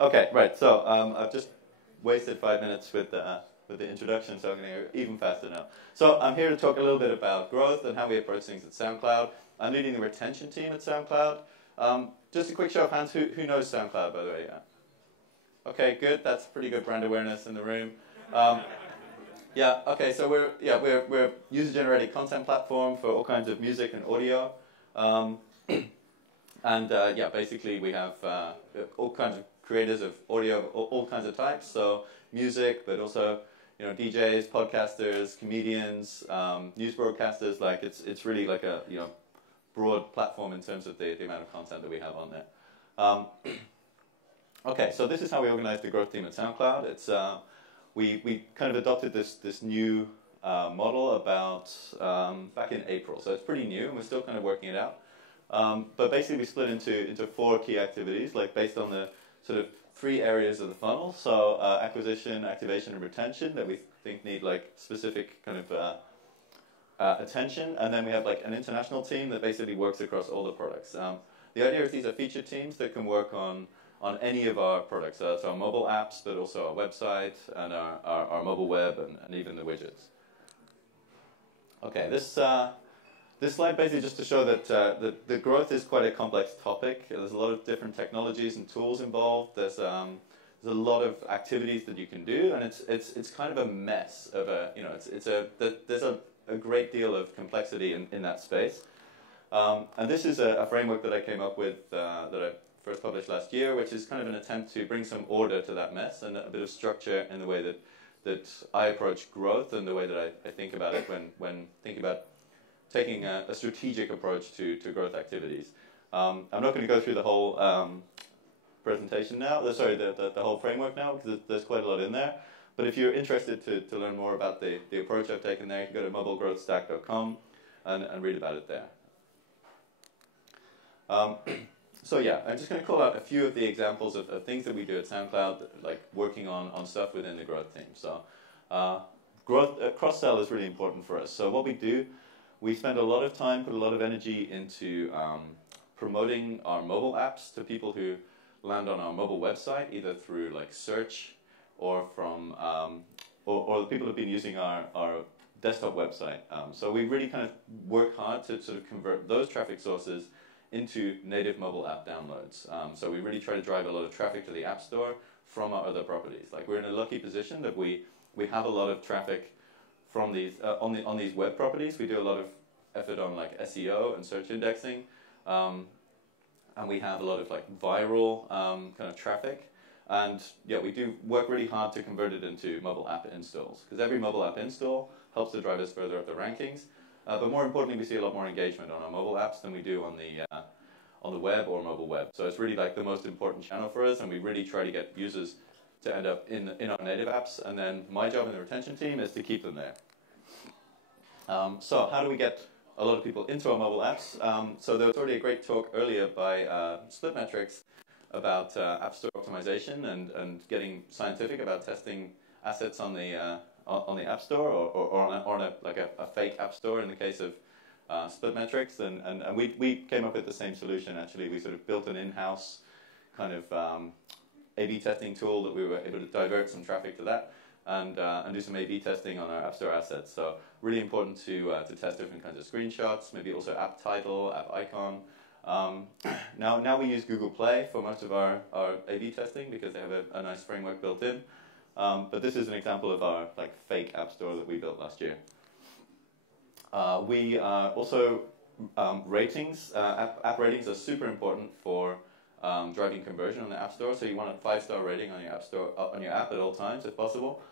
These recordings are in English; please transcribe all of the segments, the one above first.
Okay, right. So I've just wasted 5 minutes with the introduction, so I'm going to go even faster now. So I'm here to talk a little bit about growth and how we approach things at SoundCloud. I'm leading the retention team at SoundCloud. Just a quick show of hands. Who knows SoundCloud, by the way? Yeah. Okay, good. That's pretty good brand awareness in the room. Yeah. Okay. So we're user-generated content platform for all kinds of music and audio. Yeah, basically we have all kinds of creators of audio of all kinds of types. So music, but also DJs, podcasters, comedians, news broadcasters. Like it's really like a broad platform in terms of the amount of content that we have on there. Okay, so this is how we organize the growth team at SoundCloud. It's we kind of adopted this new model about back in April, so it's pretty new, and we're still kind of working it out. But basically, we split into 4 key activities, like based on the sort of 3 areas of the funnel. So acquisition, activation, and retention that we think need like specific kind of attention. And then we have like an international team that basically works across all the products. The idea is these are feature teams that can work on any of our products. So our mobile apps, but also our website and our mobile web and even the widgets. Okay, this slide basically just to show that the growth is quite a complex topic. There's a lot of different technologies and tools involved. There's a lot of activities that you can do, and it's kind of a mess of there's a great deal of complexity in that space. And this is a framework that I came up with that I first published last year, which is kind of an attempt to bring some order to that mess and a bit of structure in the way that I approach growth and the way that I think about it when thinking about taking a strategic approach to growth activities. I'm not going to go through the whole presentation now, sorry, the whole framework now, because there's quite a lot in there. But if you're interested to learn more about the approach I've taken there, you can go to mobilegrowthstack.com and read about it there. So yeah, I'm just going to call out a few of the examples of things that we do at SoundCloud, like working on stuff within the growth team. So CrossSell is really important for us. So what we do, we spend a lot of time, put a lot of energy into promoting our mobile apps to people who land on our mobile website, either through like search or from or the people who've been using our desktop website. So we really kind of work hard to sort of convert those traffic sources into native mobile app downloads. So we really try to drive a lot of traffic to the App Store from our other properties. Like we're in a lucky position that we have a lot of traffic from these on these web properties. We do a lot of effort on like SEO and search indexing, and we have a lot of like viral kind of traffic. And yeah, we do work really hard to convert it into mobile app installs, because every mobile app install helps to drive us further up the rankings. But more importantly, we see a lot more engagement on our mobile apps than we do on the web or mobile web. So it's really like the most important channel for us, and we really try to get users to end up in our native apps. And then my job in the retention team is to keep them there. So how do we get a lot of people into our mobile apps? So there was already a great talk earlier by Splitmetrics about App Store optimization and getting scientific about testing assets on the App Store or on a fake App Store in the case of Splitmetrics, and we came up with the same solution. Actually, we sort of built an in-house kind of A/B testing tool that we were able to divert some traffic to that and do some A/B testing on our App Store assets. So really important to test different kinds of screenshots, maybe also app title, app icon. Now we use Google Play for most of our A/B testing because they have a nice framework built in. But this is an example of our like fake app store that we built last year. We also ratings. App ratings are super important for driving conversion on the App Store. So you want a 5-star rating on your App Store on your app at all times if possible.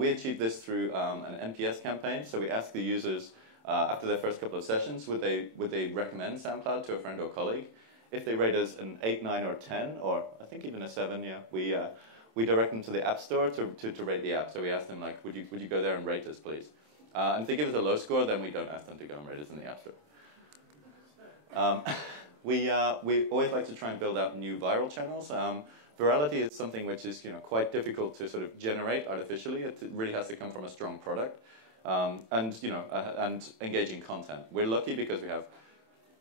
We achieved this through an NPS campaign. So we asked the users after their first couple of sessions, would they recommend SoundCloud to a friend or colleague? If they rate us an 8, 9, or 10, or I think even a 7, yeah, we direct them to the App Store to rate the app. So we ask them, like, would you go there and rate us, please? And if they give us a low score, then we don't ask them to go and rate us in the App Store. We always like to try and build out new viral channels. Virality is something which is quite difficult to sort of generate artificially. It really has to come from a strong product and engaging content. We're lucky because we have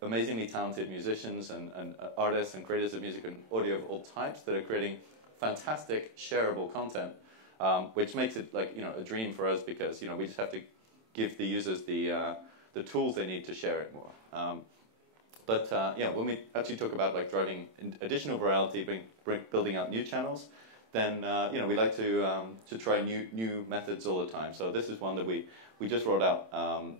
amazingly talented musicians and artists and creators of music and audio of all types that are creating fantastic shareable content, which makes it like a dream for us because we just have to give the users the tools they need to share it more. But when we actually talk about like driving additional virality, building out new channels, then we like to try new methods all the time. So this is one that we just rolled out.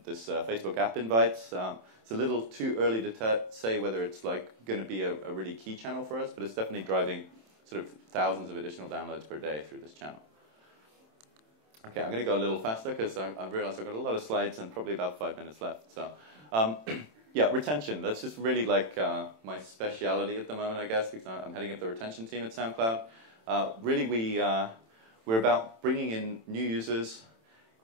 This Facebook app invites. It's a little too early to say whether it's like going to be a really key channel for us, but it's definitely driving sort of thousands of additional downloads per day through this channel. Okay, I'm going to go a little faster because I realized I've got a lot of slides and probably about 5 minutes left. So, yeah, retention. That's just really like my speciality at the moment, I guess, because I'm heading up the retention team at SoundCloud. Really, we're about bringing in new users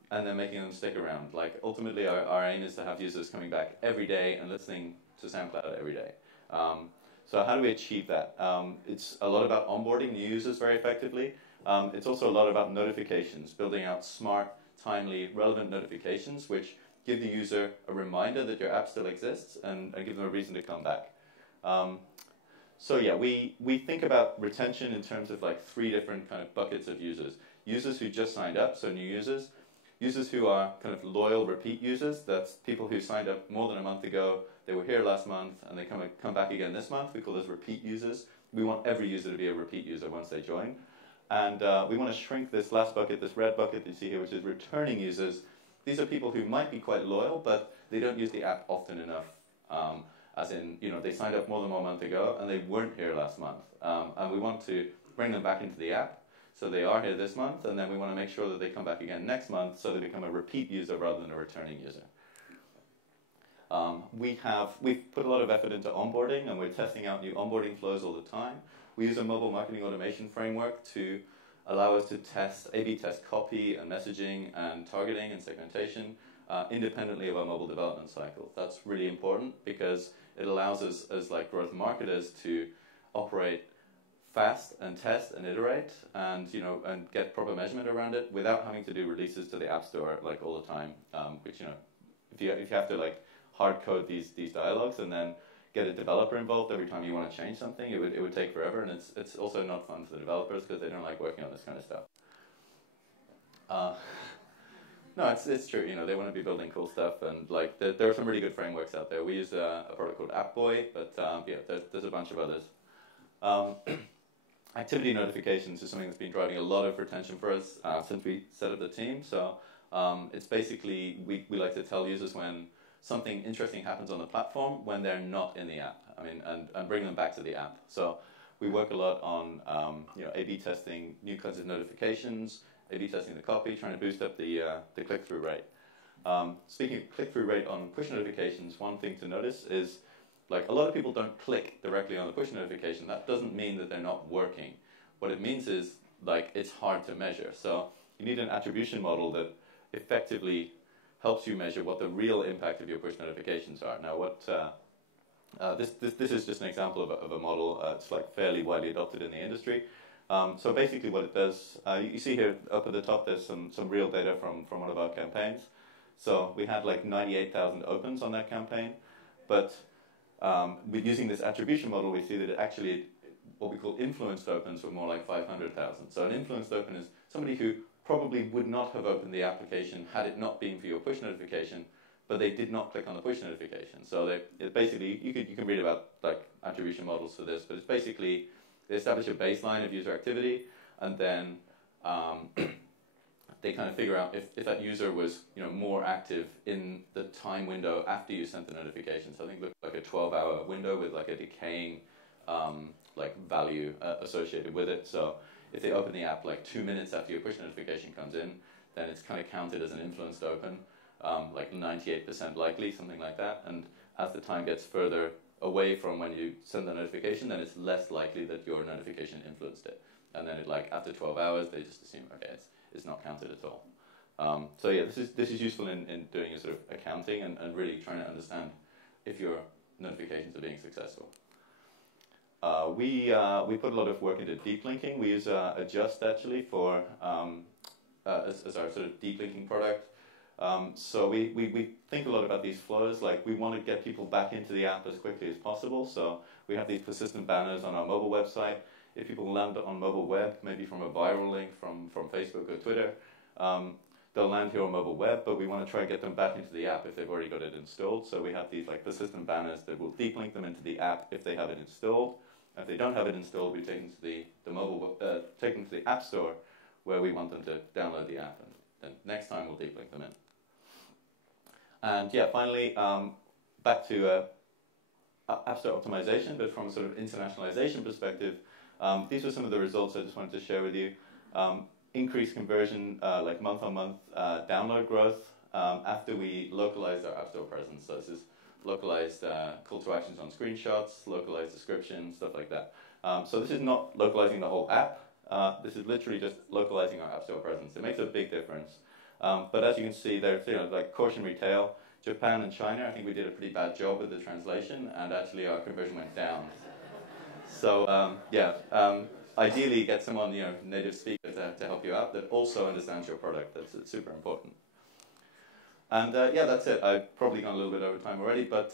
and then making them stick around. Like, ultimately, our aim is to have users coming back every day and listening to SoundCloud every day. So how do we achieve that? It's a lot about onboarding new users very effectively. It's also a lot about notifications, building out smart, timely, relevant notifications, which give the user a reminder that your app still exists and give them a reason to come back. So yeah, we think about retention in terms of like 3 different kind of buckets of users. Users who just signed up, so new users. Users who are kind of loyal repeat users, that's people who signed up more than a month ago, they were here last month, and they come back again this month. We call those repeat users. We want every user to be a repeat user once they join. And we want to shrink this last bucket, this red bucket you see here, which is returning users. These are people who might be quite loyal, but they don't use the app often enough. As in, they signed up more than 1 month ago, and they weren't here last month. And we want to bring them back into the app. So they are here this month, and then we want to make sure that they come back again next month so they become a repeat user rather than a returning user. We've put a lot of effort into onboarding, and we're testing out new onboarding flows all the time. We use a mobile marketing automation framework to allow us to A/B test copy and messaging and targeting and segmentation independently of our mobile development cycle. That's really important because it allows us as like growth marketers to operate fast and test and iterate and and get proper measurement around it without having to do releases to the App Store like all the time. Which if you have to like hard code these dialogues and then get a developer involved every time you want to change something, it would take forever, and it's also not fun for the developers because they don't like working on this kind of stuff. No, it's true. They want to be building cool stuff, and like there are some really good frameworks out there. We use a product called AppBoy, but yeah, there's a bunch of others. Activity notifications is something that's been driving a lot of retention for us since we set up the team. So it's basically we like to tell users when something interesting happens on the platform when they're not in the app. And bring them back to the app. So we work a lot on A/B testing new kinds of notifications, A/B testing the copy, trying to boost up the click-through rate. Speaking of click-through rate on push notifications, one thing to notice is like a lot of people don't click directly on the push notification. That doesn't mean that they're not working. What it means is like it's hard to measure. So you need an attribution model that effectively helps you measure what the real impact of your push notifications are. Now, this is just an example of a model. It's like fairly widely adopted in the industry. So basically, what it does, you see here up at the top, there's some real data from one of our campaigns. So we had like 98,000 opens on that campaign, but with using this attribution model, we see that it actually what we call influenced opens were more like 500,000. So an influenced open is somebody who probably would not have opened the application had it not been for your push notification, but they did not click on the push notification. So it basically, you can read about like attribution models for this, but it's basically they establish a baseline of user activity, and then they kind of figure out if that user was more active in the time window after you sent the notification. So I think it looked like a 12-hour window with like a decaying like value associated with it. So if they open the app like 2 minutes after your push notification comes in, then it's kind of counted as an influenced open, like 98% likely, something like that. And as the time gets further away from when you send the notification, then it's less likely that your notification influenced it. And then after 12 hours, they just assume, okay, it's not counted at all. So yeah, this is useful in doing a sort of accounting and really trying to understand if your notifications are being successful. We put a lot of work into deep linking. We use Adjust actually for as our sort of deep linking product. So we think a lot about these flows. Like, we want to get people back into the app as quickly as possible. So we have these persistent banners on our mobile website. If people land on mobile web, maybe from a viral link from Facebook or Twitter, they'll land here on mobile web, but we want to try and get them back into the app if they've already got it installed. So we have these like persistent banners that will deep link them into the app if they have it installed. If they don't have it installed, we take them to take them to the App Store, where we want them to download the app, and then next time we'll deep link them in. And yeah, finally, back to App Store optimization, but from a sort of internationalization perspective, these were some of the results I just wanted to share with you. Increased conversion, like month-on-month download growth after we localized our App Store presence. So this is localized call to actions on screenshots, localized description, stuff like that. So this is not localizing the whole app. This is literally just localizing our App Store presence. It makes a big difference. But as you can see, there's like caution retail, Japan and China. I think we did a pretty bad job with the translation, and actually our conversion went down. So ideally get someone, native speaker to help you out that also understands your product. That's super important. And that's it. I've probably gone a little bit over time already, but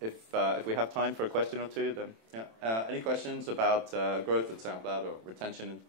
if we have time for a question or two, then yeah. Any questions about growth at SoundCloud or retention